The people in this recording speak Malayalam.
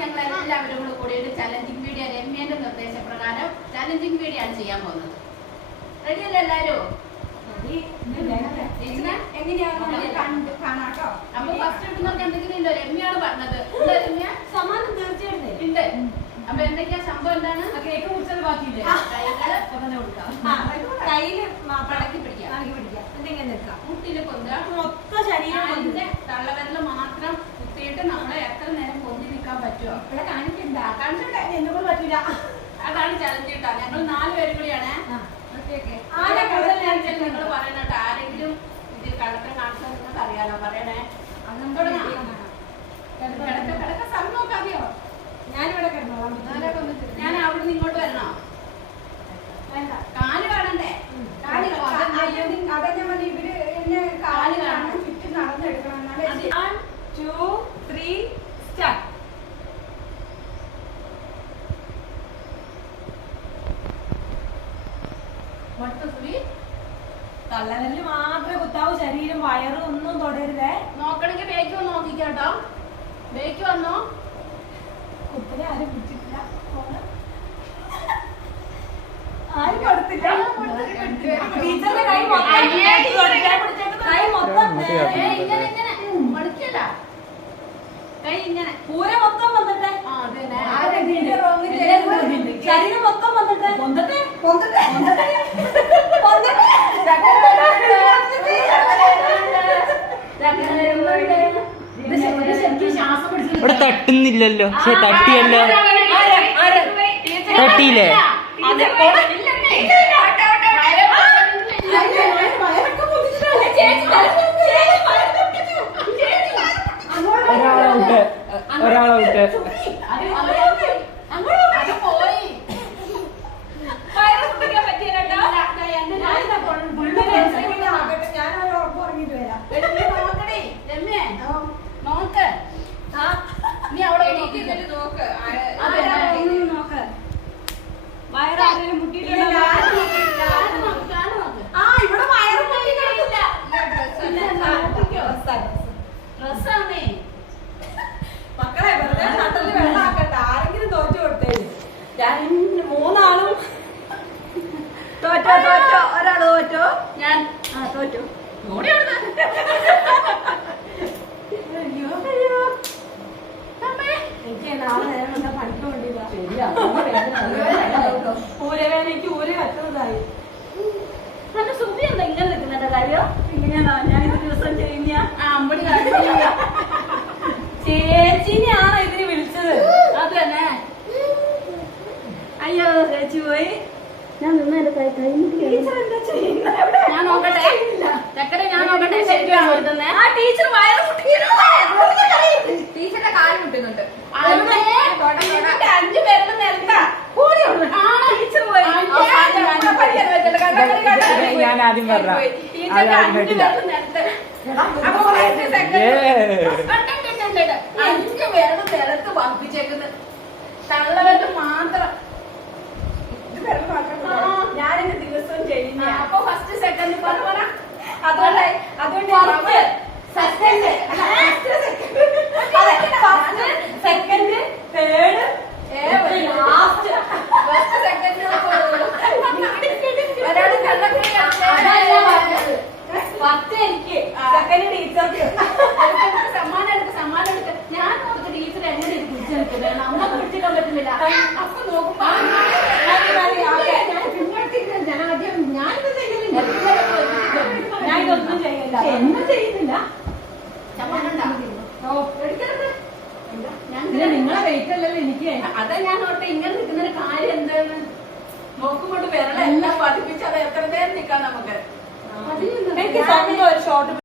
ഞങ്ങൾ എല്ലാവരും കൂടെ കൂടിയിട്ട് ചലഞ്ചിങ് വീഡിയോ രമ്യന്റെ നിർദ്ദേശപ്രകാരം ചലഞ്ചിങ് വീഡിയോ ആണ് ചെയ്യാൻ പോകുന്നത് റെഡി അല്ലേ എല്ലാരും അപ്പൊ ഫസ്റ്റ് ഇടുന്നവർക്ക് എന്തെങ്കിലും ഇല്ലോ രമ്യാണ് പറഞ്ഞത് സമ്മാനം തീർച്ചയായിട്ടും ഉണ്ട് അപ്പൊ എന്തൊക്കെയാ സംഭവം എന്താണ് കേക്ക് മുറിച്ചത് ബാക്കിയില്ലേ കയ്യിൽ പടക്കി പിടിക്കാം. എന്തെങ്കിലും നിൽക്കാം മുട്ടിൽ പൊന്തുക. മൊത്തം ശരീരം കാലിന്റെ തള്ളവിരൽ മാത്രം കുത്തിയിട്ട് നമ്മളെ എത്ര നേരം പൊന്തി നിൽക്കാൻ പറ്റുമോ ഇവിടെ കാണിക്കണ്ട. കാണിച്ചോട്ടെ. എന്നോട് പറ്റില്ല അതാണ് ചലഞ്ച് കേട്ടോ ഞങ്ങൾ നാല് പേരും കൂടിയാണ്? നിങ്ങൾ പറയണ കേട്ടോ. ആരെങ്കിലും ഇത് കള്ളത്തരം കാണിച്ചാൽ നിങ്ങൾക്ക് അറിയാലോ. പറയണേ. തുടങ്ങാം. കിടക്ക കിടക്ക. സ്ഥലം നോക്കാതെയോ ഞാനിവിടെ കിടന്നോളാം. ഞാൻ വൺ ടു ത്രീ സ്റ്റാർട്ട് തള്ളവരൽ മാത്രമേ കുത്താവൂ ശരീരം വയറും ഒന്നും തൊടരുതേ നോക്കണെങ്കിൽ ബേക്ക് വന്ന് നോക്കിക്കാട്ടോ ബേക്ക് വന്നോ കുത്തിനെ ആരും പിടിച്ചിട്ടില്ല. ആരും കൊടുത്തില്ല ടീച്ചറിന്റെ കൈ മൊത്തം ഏ ഇങ്ങനെ ഇങ്ങനെ മടിക്കല്ല കൈ ഇങ്ങനെ പൂര മൊത്തം വന്നിട്ടെ ആ അത് തന്നെ ശരീരം മൊത്തം വന്നിട്ടെ. പൊന്തട്ടെ ഇവിടെ തട്ടുന്നില്ലല്ലോ. തട്ടിയല്ലോ. തട്ടിയില്ലേ? തോറ്റോ? ഞാൻ ആ തോറ്റു. ഓടി. അയ്യോ അയ്യോ. എനിക്ക് നാളെ നേരം പണിക്ക് വേണ്ടിയില്ല ഊരവേദനയ്ക്ക് ഊര പറ്റുന്നതായി നല്ല സുബി എന്താ ഇങ്ങനെ നിൽക്കുന്നുണ്ട്? കാര്യം? ഇങ്ങനെയാണോ ഞാനിത് ദിവസം ചെയ്യുന്ന അമ്പടി ചേച്ചിനെയാണ് ഇതിന് വിളിച്ചത്? അത് തന്നെ. അയ്യോ ചേച്ചി പോയി. ഞാൻ നിന്ന് എന്റെ കൈ ഞാൻ നോക്കട്ടെ. ചക്കര ഞാൻ നോക്കട്ടെ ശരിയാണ് ഇതെന്ന് ആ ടീച്ചർ വയറ് ടീച്ചറുടെ കാൽ മുട്ടുന്നുണ്ട്. അഞ്ചു പേരുടെ നിലത്താ ഞാൻ ആദ്യം പറഞ്ഞ അഞ്ചു പേരുടെ നിലത്ത് വമ്പിച്ചേക്കുന്നത് തള്ളവരുടെ മാത്രം. പിടിച്ചിടാൻ പറ്റുന്നില്ല. അപ്പൊ നോക്കുമ്പോ ഞാൻ ആദ്യം ഞാൻ ഇതൊന്നും ചെയ്യില്ല എന്നെ ചെയ്യുന്നില്ല. നിങ്ങളെ വെയിറ്റ് അല്ലല്ലോ എനിക്ക്. അതാ ഞാൻ ഓർത്തെ ഇങ്ങനെ നിൽക്കുന്നൊരു കാര്യം എന്താണ്? നോക്കുമ്പോട്ട് വിരലെല്ലാം പതിപ്പിച്ച് അത് എത്ര നേരം നിൽക്കാം നമുക്ക്? എനിക്ക് ഒരു ഷോർട്ട്